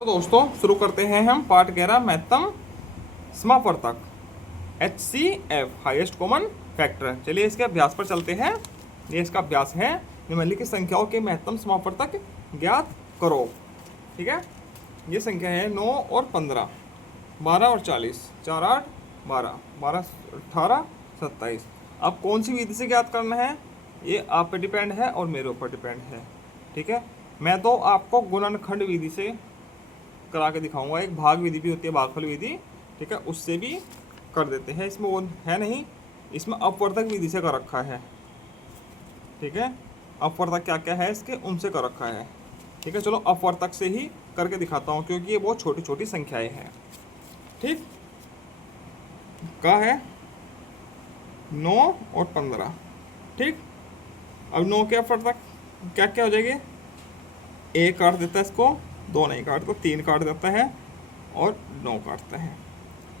तो दोस्तों शुरू करते हैं हम पार्ट 11 महत्तम समापवर्तक HCF हाईएस्ट कॉमन फैक्टर। चलिए इसके अभ्यास पर चलते हैं। ये इसका अभ्यास है, निम्नलिखित संख्याओं के महत्तम समापवर्तक ज्ञात करो। ठीक है, ये संख्या है 9 और 15, 12 और 40, 4 8 12, 12 18 27। अब कौन सी विधि से ज्ञात करना है ये आप पे डिपेंड है और मेरे ऊपर डिपेंड है। ठीक है, मैं तो आपको गुणनखंड विधि से करा के दिखाऊंगा। एक भाग विधि भी होती है, भागफल विधि। ठीक है, उससे भी कर देते हैं। इसमें वो है नहीं, इसमें अपवर्तक विधि से कर रखा है। ठीक है, अपवर्तक क्या क्या है इसके, उनसे कर रखा है। ठीक है, चलो अपवर्तक से ही करके दिखाता हूँ क्योंकि ये बहुत छोटी छोटी संख्याएं हैं। ठीक, क्या है 9 और 15। ठीक, अब 9 के अपवर्तक क्या क्या हो जाएंगे, एक काट देता है इसको, 2 नहीं काटता, 3 काट देता है और 9 काटता है।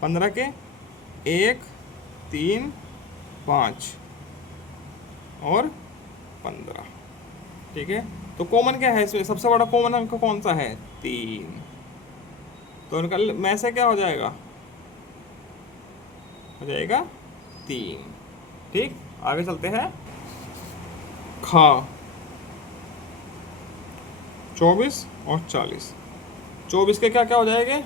15 के 1 3 5 और 15। ठीक है, तो कॉमन क्या है इसमें, सबसे बड़ा कॉमन अंक कौन सा है, 3। तो इनका में से क्या हो जाएगा, हो जाएगा 3। ठीक, आगे चलते हैं। खा 24 और 40। 24 के क्या क्या हो जाएंगे,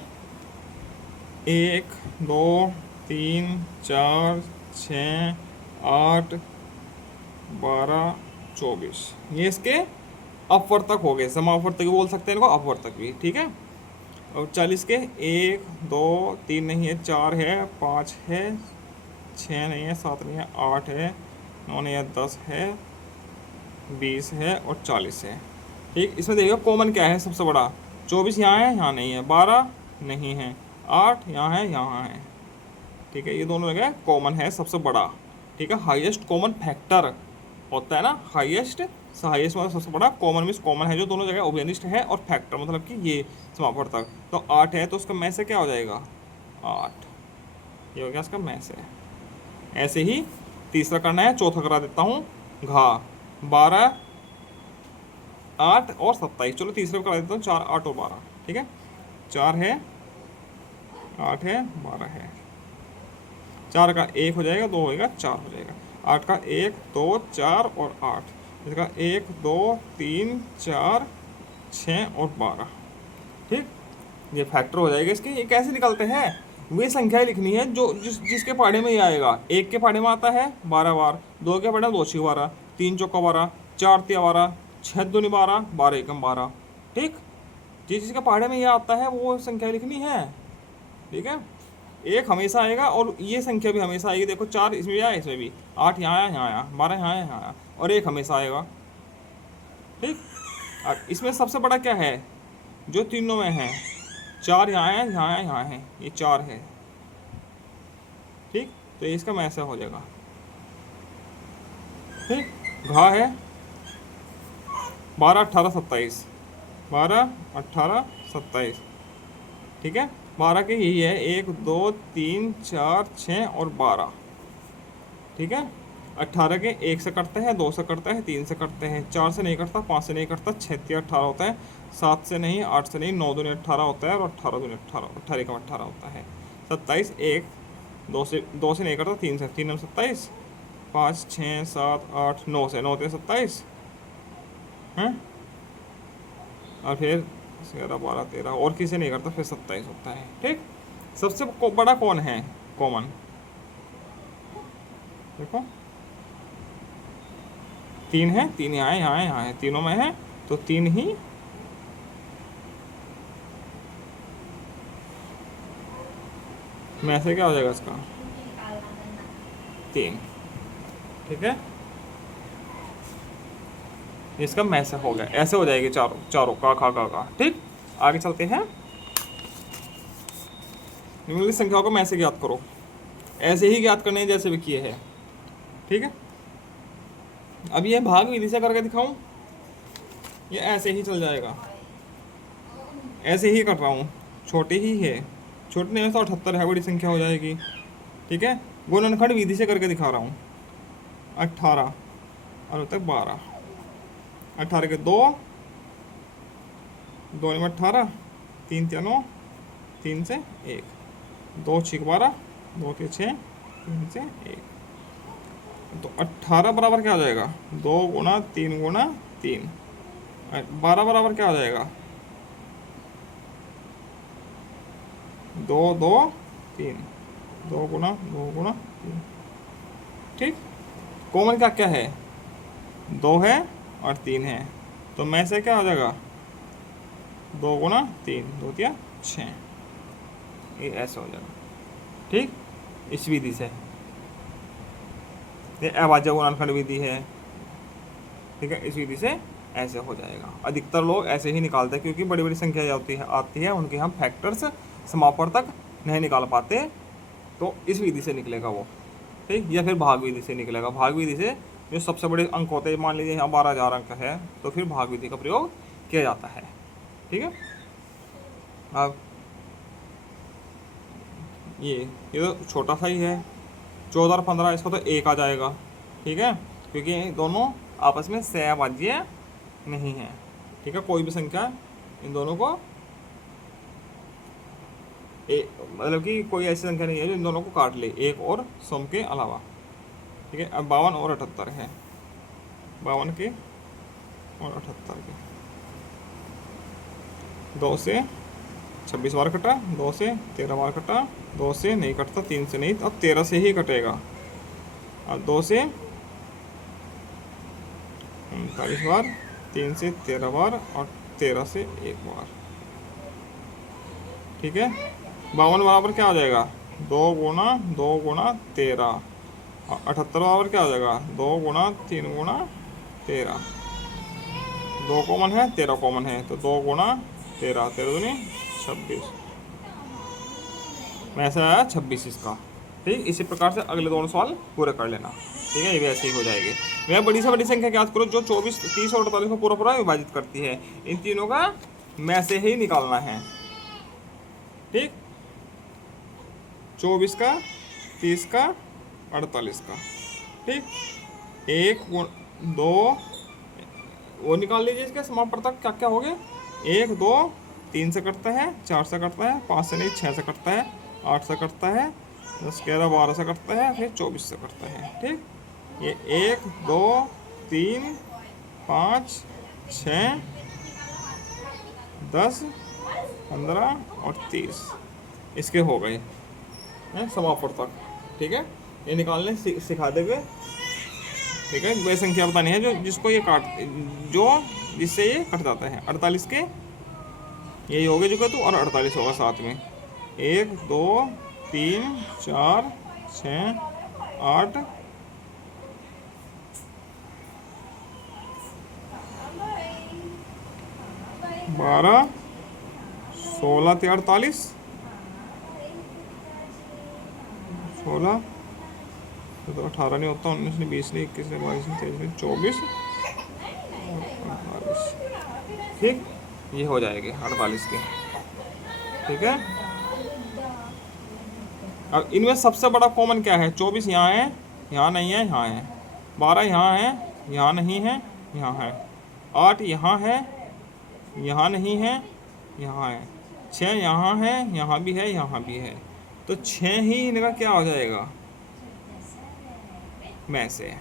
1 2 3 4 6 8 12 24। ये इसके अपवर्तक हो गए, समापवर्तक बोल सकते हैं इनको, अपवर्तक भी। ठीक है, और 40 के 1 2 3 नहीं है, 4 है, 5 है, 6 नहीं है, 7 नहीं है, 8 है, 9 नहीं है, 10 है, 20 है और 40 है। ठीक, इसमें देखिए कॉमन क्या है, सबसे बड़ा 24 यहाँ है, यहाँ नहीं है, 12 नहीं है, 8 यहाँ है, यहाँ है। ठीक है, ये दोनों जगह कॉमन है सबसे बड़ा। ठीक है, हाईएस्ट कॉमन फैक्टर होता है ना, हाईएस्ट हाईएस्ट मतलब सबसे बड़ा, कॉमन मीन्स कॉमन है जो दोनों जगह, ओबियनिस्ट है, और फैक्टर मतलब कि ये समापवर्तक। तो 8 है तो उसका में से क्या हो जाएगा, 8। ये हो गया इसका में से। ऐसे ही तीसरा करना है, चौथा करा देता हूँ। घा 12 8 और 27। चलो तीसरे को करा देता हूँ, 4 8 और 12। ठीक है, 4 है, 8 है, 12 है। 4 का 1 हो जाएगा, 2 होएगा, 4 हो जाएगा। 8 का 1 2 4 और 8, इसका 1 2 3 4 6 और 12। ठीक, ये फैक्टर हो जाएगा इसके। ये कैसे निकलते हैं, वे संख्याएं लिखनी है जो जिसके पहाड़े में ये आएगा। 1 के पहाड़े में आता है 12 बार, 2 के पहाड़े में 2 6 12, 3 चौका 12, 4 तिया 12, 6 दूनी 12, 12 एकम 12। ठीक, जिसके पहाड़े में ये आता है वो संख्या लिखनी है। ठीक है, एक हमेशा आएगा और ये संख्या भी हमेशा आएगी। देखो 4 इसमें भी आया, इसमें भी 8 यहाँ आया, यहाँ आया, 12 यहाँ आया, यहाँ आया, और 1 हमेशा आएगा। ठीक, अब इसमें सबसे बड़ा क्या है जो तीनों में है, 4 यहाँ है, यहाँ है, यहाँ है, ये 4 है। ठीक, तो इसका में ऐसा हो जाएगा। ठीक, घा है 12 18 27, 12 18 27। ठीक है, 12 के यही है, 1 2 3 4 6 और 12। ठीक है, 18 के 1 से कटते हैं, 2 से कटता है, 3 से कटते हैं, 4 से नहीं कटता, 5 से नहीं कटता, 6 3 18 होता है, 7 से नहीं, 8 से नहीं, 9 दूनी 18 होता है, और 18 दूनी 18, 18 का 18 होता है। 27 1 2 से नहीं कटता, 3 से, 3 में 27, 5 6 7 8 9 से, 9 3 27 हैं, और फिर 11 12 13 और किसी नहीं करता, फिर 27 होता है। ठीक, सबसे बड़ा कौन है कॉमन, देखो 3 है, 3 यहाँ है, यहाँ है, यहाँ है, तीनों में है, तो 3 ही में से क्या हो जाएगा इसका, 3। ठीक है, इसका में से हो गया, ऐसे हो जाएगी चारों चारों का खा का। ठीक, आगे चलते हैं। निम्नलिखित संख्याओं को में से ज्ञात करो। ऐसे ही ज्ञात करने जैसे भी किए हैं। ठीक है, अब ये भाग विधि से करके दिखाऊं, ये ऐसे ही चल जाएगा, ऐसे ही कर रहा हूँ, छोटी ही है, छोटने में तो 78 है, बड़ी संख्या हो जाएगी। ठीक है, गुणनखंड विधि से करके दिखा रहा हूँ। 18 और तक 12, 18 के 2 2 में 18, 3 3 9, 3 से 1, 2 6 12, 2 3 6, 3 से 1, तो 18 बराबर क्या हो जाएगा, 2 गुना 3 गुना 3, 12 बराबर क्या हो जाएगा, 2 2 3, 2 गुना 3, ठीक। कॉमन क्या क्या है, 2 है और 3 है, तो में से क्या हो जाएगा, 2 गुना 3, 2 3 6, ये ऐसा हो जाएगा, ठीक। इस विधि से ये अभाज्य गुणनफल विधि है, ठीक है। इस विधि से ऐसे हो जाएगा। अधिकतर लोग ऐसे ही निकालते हैं क्योंकि बड़ी बड़ी संख्या आती है उनके हम फैक्टर्स समापन तक नहीं निकाल पाते, तो इस विधि से निकलेगा वो, ठीक। या फिर भाग विधि से निकलेगा। भाग विधि से जो सबसे बड़े अंक होते हैं, मान लीजिए यहाँ 12,000 अंक है, तो फिर भाग विधि का प्रयोग किया जाता है, ठीक है। अब ये तो छोटा सा ही है, 14 और 15, इसका तो 1 आ जाएगा, ठीक है, क्योंकि दोनों आपस में सहभाज्य नहीं है, ठीक है। कोई भी संख्या इन दोनों को मतलब कि कोई ऐसी संख्या नहीं है जो इन दोनों को काट ले, 1 और सम के अलावा, ठीक है। अब 52 और 78 है, 52 के और 78 के, 2 से 26 बार कटा, 2 से 13 बार कटा, 2 से नहीं कटता, 3 से नहीं, अब 13 से ही कटेगा। अब 2 से 39 बार, 3 से 13 बार और 13 से 1 बार, ठीक है। 52 बराबर क्या हो जाएगा, 2 गुना 13, और 78 बराबर क्या हो जाएगा, 2 गुना 3 गुना 13, 2 कॉमन है, 13 कॉमन है, तो 2 गुना 13, 13 दूनी 26, में ऐसा आया 26 इसका, ठीक। इसी प्रकार से अगले दोनों सवाल पूरे कर लेना, ठीक है। ये भी ऐसे ही हो जाएगी। वह बड़ी से बड़ी संख्या याद करो जो 24, 30 और 48 को पूरा पूरा विभाजित करती है, इन तीनों का में से ही निकालना है, ठीक। 24 का, 30 का, 48 का, ठीक। 1 2 वो निकाल लीजिए, इसके समापन तक क्या क्या हो गए, 1 2 3 से कटता है, 4 से कटता है, 5 से नहीं 6 से कटता है, 8 से कटता है, 10 11 12 से कटता है, फिर 24 से कटता है, ठीक। ये 1 2 3 5 6 10 15 और 30 इसके हो गए हैं समापन तक, ठीक है। ये निकालने सिखा देंगे, ठीक है। वह संख्या बतानी है जो जिसको ये जिससे ये कट जाता है। 48 के यही हो गए जो तो, और 48 होगा साथ में, 1 2 3 4 6 8 12 16 थे 48, 16 तो 18 नहीं होता, 19 नहीं, 20 नहीं, 21 नहीं, 22 नहीं, 23 नहीं, 24 और 48, ठीक। ये हो जाएंगे 48 के, ठीक है। अब इनमें सबसे बड़ा कॉमन क्या है, 24 यहाँ है, यहाँ नहीं है, यहाँ है, 12 यहाँ है, यहाँ नहीं है, यहाँ है, 8 यहाँ है, यहाँ नहीं है, यहाँ है, 6 यहाँ है, यहाँ भी है, यहाँ भी है, तो 6 ही इनका क्या हो जाएगा में से,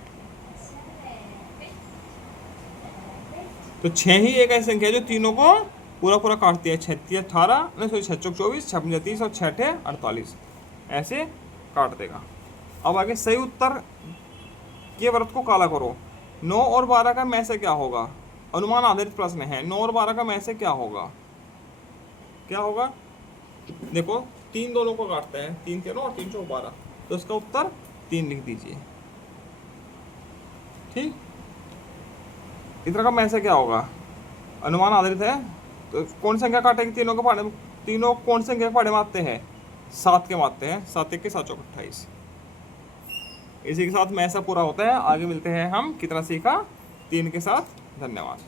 तो 6 ही एक ऐसी संख्या है जो तीनों को पूरा पूरा काटती है, 36 18 नहीं सॉरी 6 24 26 30 और 6 48 ऐसे काट देगा। अब आगे सही उत्तर के व्रत को काला करो। 9 और 12 का में से क्या होगा, अनुमान आधारित प्रश्न है। 9 और 12 का में से क्या होगा, क्या होगा, देखो 3 दोनों को काटते हैं, 3 3 और 3 4 12, तो इसका उत्तर 3 लिख दीजिए, ठीक। इतना का में से क्या होगा, अनुमान आधारित है, तो कौन संख्या काटेगी तीनों के पहाड़े, तीनों कौन संख्या के पहाड़े में आते हैं, 7 के मारते हैं, 7 1 के 7 चौक 28। इसी के साथ में ऐसा पूरा होता है। आगे मिलते हैं हम, कितना सीखा 3 के साथ। धन्यवाद।